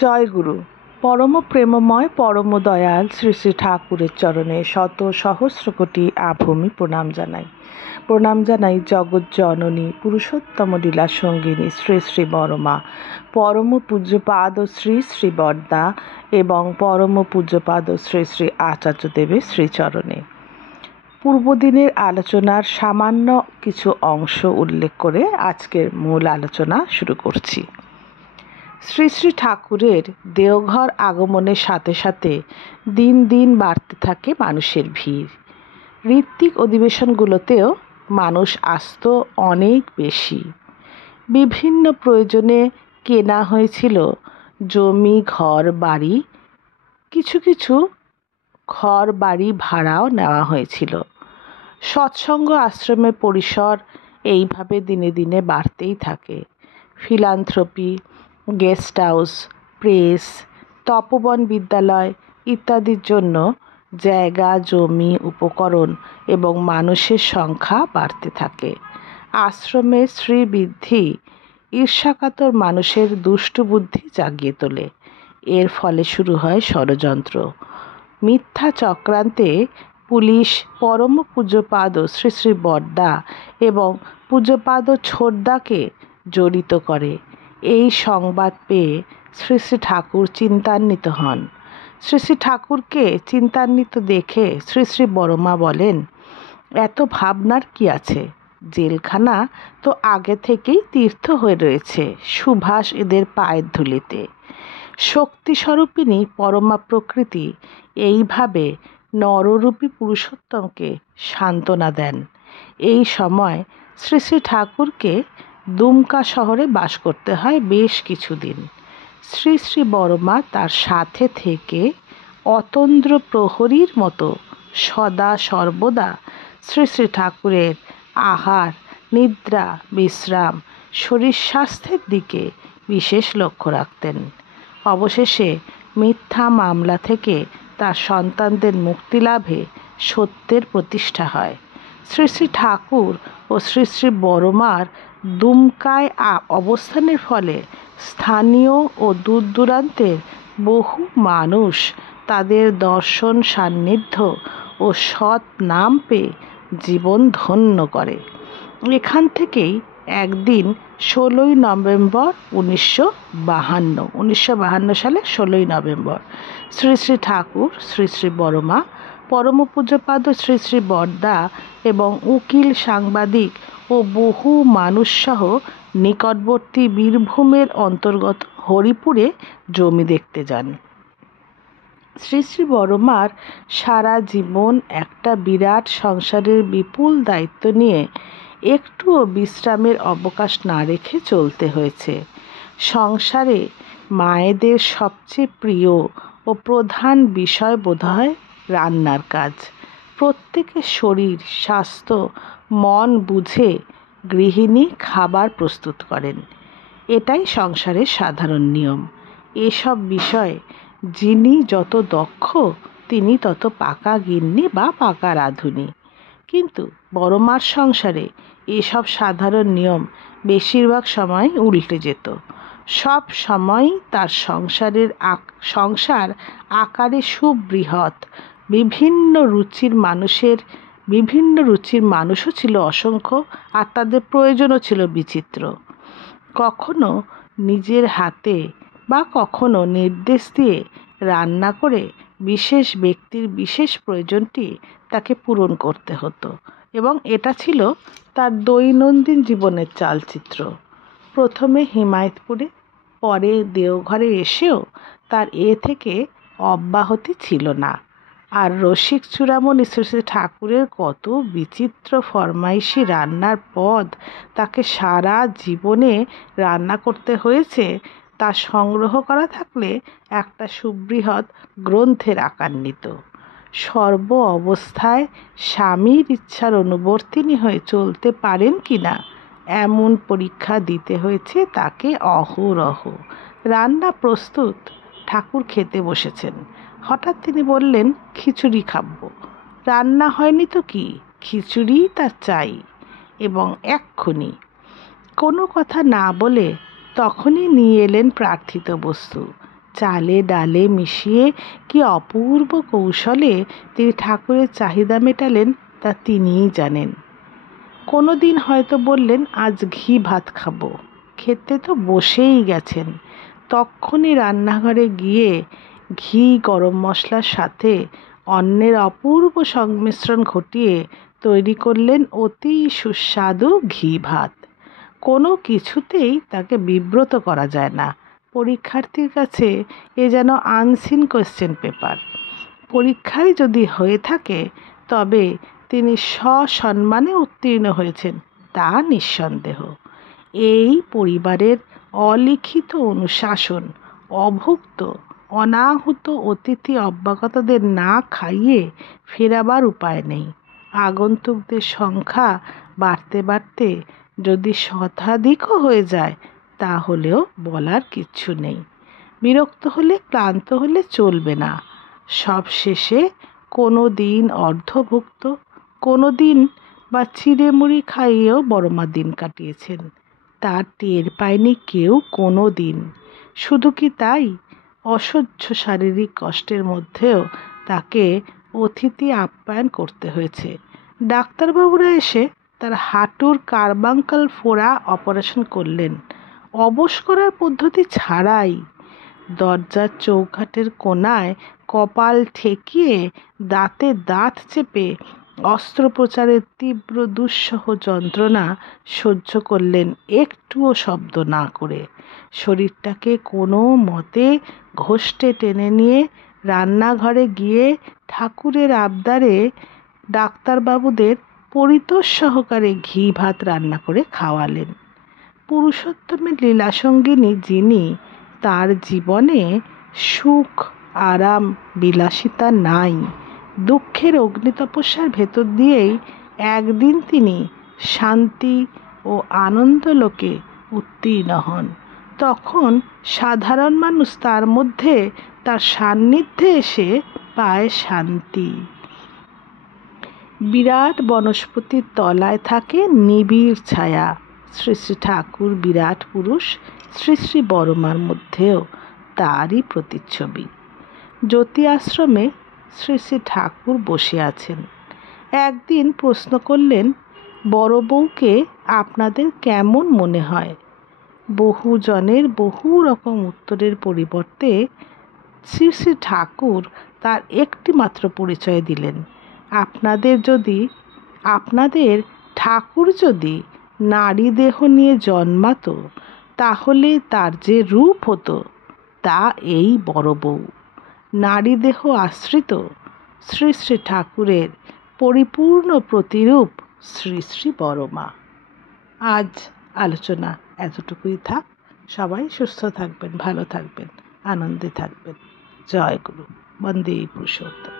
জয় গুরু। পরম প্রেমময় পরম দয়াল শ্রী শ্রী ঠাকুরের চরণে শত সহস্র কোটি আভূমি প্রণাম জানাই। প্রণাম জানাই জগৎ জননী পুরুষোত্তম লীলা সঙ্গিনী শ্রী শ্রী বড়মা, পরম পূজ্যপাদ শ্রী শ্রী বরদা এবং পরম পূজ্যপাদ শ্রী শ্রী আচার্যদেবের শ্রীচরণে। পূর্বদিনের আলোচনার সামান্য কিছু অংশ উল্লেখ করে আজকের মূল আলোচনা শুরু করছি। শ্রী শ্রী ঠাকুরের দেওঘর আগমনের সাথে সাথে দিন দিন বাড়তে থাকে মানুষের ভিড়। ঋত্বিক অধিবেশনগুলোতেও মানুষ আসত অনেক বেশি। বিভিন্ন প্রয়োজনে কেনা হয়েছিল জমি, ঘর বাড়ি, কিছু কিছু ঘর বাড়ি ভাড়াও নেওয়া হয়েছিল। সৎসঙ্গ আশ্রমের পরিসর এইভাবে দিনে দিনে বাড়তেই থাকে। ফিলান্থ্রপি, গেস্ট হাউস, প্রেস, তপোবন বিদ্যালয় ইত্যাদির জন্য জায়গা, জমি, উপকরণ এবং মানুষের সংখ্যা বাড়তে থাকে। আশ্রমের শ্রীবৃদ্ধি ঈর্ষাকাতর মানুষের দুষ্টু বুদ্ধি জাগিয়ে তোলে। এর ফলে শুরু হয় ষড়যন্ত্র। মিথ্যা চক্রান্তে পুলিশ পরম পূজ্যপাদ শ্রী শ্রী বরদা এবং পূজ্যপাদ ছোটদাকে জড়িত করে। এই সংবাদ পেয়ে শ্রী শ্রী ঠাকুর চিন্তান্বিত হন। শ্রী শ্রী ঠাকুরকে চিন্তান্বিত দেখে শ্রী শ্রী বড়মা বলেন, এত ভাবনার কি আছে? জেলখানা তো আগে থেকেই তীর্থ হয়ে রয়েছে সুভাষ এদের পায়ের ধুলিতে। শক্তিস্বরূপিণী পরমা প্রকৃতি এইভাবে নররূপী পুরুষোত্তমকে সান্ত্বনা দেন। এই সময় শ্রী শ্রী ঠাকুরকে দুমকা শহরে বাস করতে হয় বেশ কিছুদিন। শ্রী শ্রী বড়মা তার সাথে থেকে অতন্দ্র প্রহরীর মতো সদা সর্বদা শ্রী শ্রী ঠাকুরের আহার, নিদ্রা, বিশ্রাম, শরীর স্বাস্থ্যের দিকে বিশেষ লক্ষ্য রাখতেন। অবশেষে মিথ্যা মামলা থেকে তার সন্তানদের মুক্তি লাভে সত্যের প্রতিষ্ঠা হয়। শ্রী শ্রী ঠাকুর ও শ্রী শ্রী বড়মার দুমকায় অবস্থানের ফলে স্থানীয় ও দূর দূরান্তের বহু মানুষ তাদের দর্শন, সান্নিধ্য ও সৎ নাম পেয়ে জীবন ধন্য করে। এখান থেকেই একদিন 16ই নভেম্বর 1952 সালে 16ই নভেম্বর শ্রী শ্রী ঠাকুর, শ্রী শ্রী বড়মা, পরম পূজ্যপাদ শ্রী শ্রী বরদা এবং উকিল, সাংবাদিক ও বহু মানুষসহ নিকটবর্তী বীরভূমের অন্তর্গত হরিপুরে জমি দেখতে যান। শ্রী শ্রী বড়মার সারা জীবন একটা বিরাট সংসারের বিপুল দায়িত্ব নিয়ে একটুও বিশ্রামের অবকাশ না রেখে চলতে হয়েছে। সংসারে মায়েদের সবচেয়ে প্রিয় ও প্রধান বিষয় বোধহয় রান্নার কাজ। প্রত্যেকের শরীর, স্বাস্থ্য, মন বুঝে গৃহিণী খাবার প্রস্তুত করেন। এটাই সংসারের সাধারণ নিয়ম। এসব বিষয়ে যিনি যত দক্ষ তিনি তত পাকা গিন্নি বা পাকা রাঁধুনি। কিন্তু বড়মার সংসারে এসব সাধারণ নিয়ম বেশিরভাগ সময় উল্টে যেত। সব সময়ই তার সংসার আকারে সুবৃহৎ। বিভিন্ন রুচির মানুষও ছিল অসংখ্য, আর তাদের প্রয়োজনও ছিল বিচিত্র। কখনো নিজের হাতে বা কখনো নির্দেশ দিয়ে রান্না করে বিশেষ ব্যক্তির বিশেষ প্রয়োজনটি তাকে পূরণ করতে হতো এবং এটা ছিল তার দৈনন্দিন জীবনের চালচিত্র। প্রথমে হিমায়তপুরে, পরে দেওঘরে এসেও তার এ থেকে অব্যাহতি ছিল না। আর রসিক চূড়ামণি শ্রী শ্রী ঠাকুরের কত বিচিত্র ফরমাইশি রান্নার পদ তাকে সারা জীবনে রান্না করতে হয়েছে, তা সংগ্রহ করা থাকলে একটা সুবৃহৎ গ্রন্থের আকার নিত। সর্ব অবস্থায় স্বামীর ইচ্ছার অনুবর্তিনী হয়ে চলতে পারেন কিনা এমন পরীক্ষা দিতে হয়েছে তাকে অহরহ। রান্না প্রস্তুত, ঠাকুর খেতে বসেছেন। হঠাৎ তিনি বললেন, খিচুড়ি খাবো। রান্না হয়নি তো কি, খিচুড়িই তার চাই এবং এক্ষুনি। কোনো কথা না বলে তখনই নিয়ে এলেন প্রার্থিত বস্তু। চালে ডালে মিশিয়ে কি অপূর্ব কৌশলে তিনি ঠাকুরের চাহিদা মেটালেন তা তিনিই জানেন। কোনো দিন হয়তো বললেন, আজ ঘি ভাত খাবো। খেতে তো বসেই গেছেন, তক্ষুনি রান্নাঘরে গিয়ে ঘি গরম মশলার সাথে অন্নের অপূর্ব সংমিশ্রণ ঘটিয়ে তৈরি করলেন অতি সুস্বাদু ঘি ভাত। কোনো কিছুতেই তাকে বিব্রত করা যায় না। পরীক্ষার্থীর কাছে এ যেন আনসিন কোয়েশ্চেন পেপার। পরীক্ষায় যদি হয়ে থাকে তবে তিনি সসম্মানে উত্তীর্ণ হয়েছেন, তা নিঃসন্দেহ। এই পরিবারের অলিখিত অনুশাসন অভুক্ত অনাহুত অতিথি অভ্যাগতদের না খাইয়ে ফেরাবার উপায় নেই। আগন্তুকদের সংখ্যা বাড়তে বাড়তে যদি শতাধিকও হয়ে যায় তাহলেও বলার কিচ্ছু নেই। বিরক্ত হলে ক্লান্ত হলে চলবে না। সব শেষে কোনো দিন অর্ধভুক্ত, কোনো দিন বা চিড়েমুড়ি খাইয়েও বড়মা দিন কাটিয়েছেন, তার টের পায়নি কেউ কোনো দিন। শুধু কি তাই, অসহ্য শারীরিক কষ্টের মধ্যেও তাকে অতিথি আপ্যায়ন করতে হয়েছে। ডাক্তারবাবুরা এসে তার হাঁটুর কার্বাঙ্কাল ফোড়া অপারেশন করলেন অবশ করার পদ্ধতি ছাড়াই। দরজার চৌকাঠের কোণায় কপাল ঠেকিয়ে দাঁতে দাঁত চেপে অস্ত্রোপচারের তীব্র দুঃসহ যন্ত্রণা সহ্য করলেন একটুও শব্দ না করে। শরীরটাকে কোনো মতে ঘষ্টে টেনে নিয়ে রান্নাঘরে গিয়ে ঠাকুরের আবদারে ডাক্তারবাবুদের পরিতোষ সহকারে ঘি ভাত রান্না করে খাওয়ালেন। পুরুষোত্তমের লীলাসঙ্গিনী যিনি, তার জীবনে সুখ আরাম বিলাসিতা নাই। দুঃখের অগ্নিতপস্যার ভেতর দিয়েই একদিন তিনি শান্তি ও আনন্দলোকে উত্তীর্ণ হন। তখন সাধারণ মানুষ তার মধ্যে তার সান্নিধ্যে এসে পায় শান্তি। বিরাট বনস্পতির তলায় থাকে নিবিড় ছায়া। শ্রী শ্রী ঠাকুর বিরাট পুরুষ, শ্রী শ্রী বড়মার মধ্যেও তারই প্রতিচ্ছবি। জ্যোতি আশ্রমে শ্রী শ্রী ঠাকুর বসে আছেন। একদিন প্রশ্ন করলেন, বড় বউকে আপনাদের কেমন মনে হয়? বহু জনের বহু রকম উত্তরের পরিবর্তে শ্রী শ্রী ঠাকুর তার একটি মাত্র পরিচয় দিলেন, আপনাদের ঠাকুর যদি নারী দেহ নিয়ে জন্মাতো তাহলে তার যে রূপ হতো তা এই বড় বউ। নারী দেহ আশ্রিত শ্রী শ্রী ঠাকুরের পরিপূর্ণ প্রতিরূপ শ্রী শ্রী বড়মা। আজ আলোচনা এতটুকুই থাক। সবাই সুস্থ থাকবেন, ভালো থাকবেন, আনন্দে থাকবেন। জয় গুরু। বন্দে পুরুষোত্তম।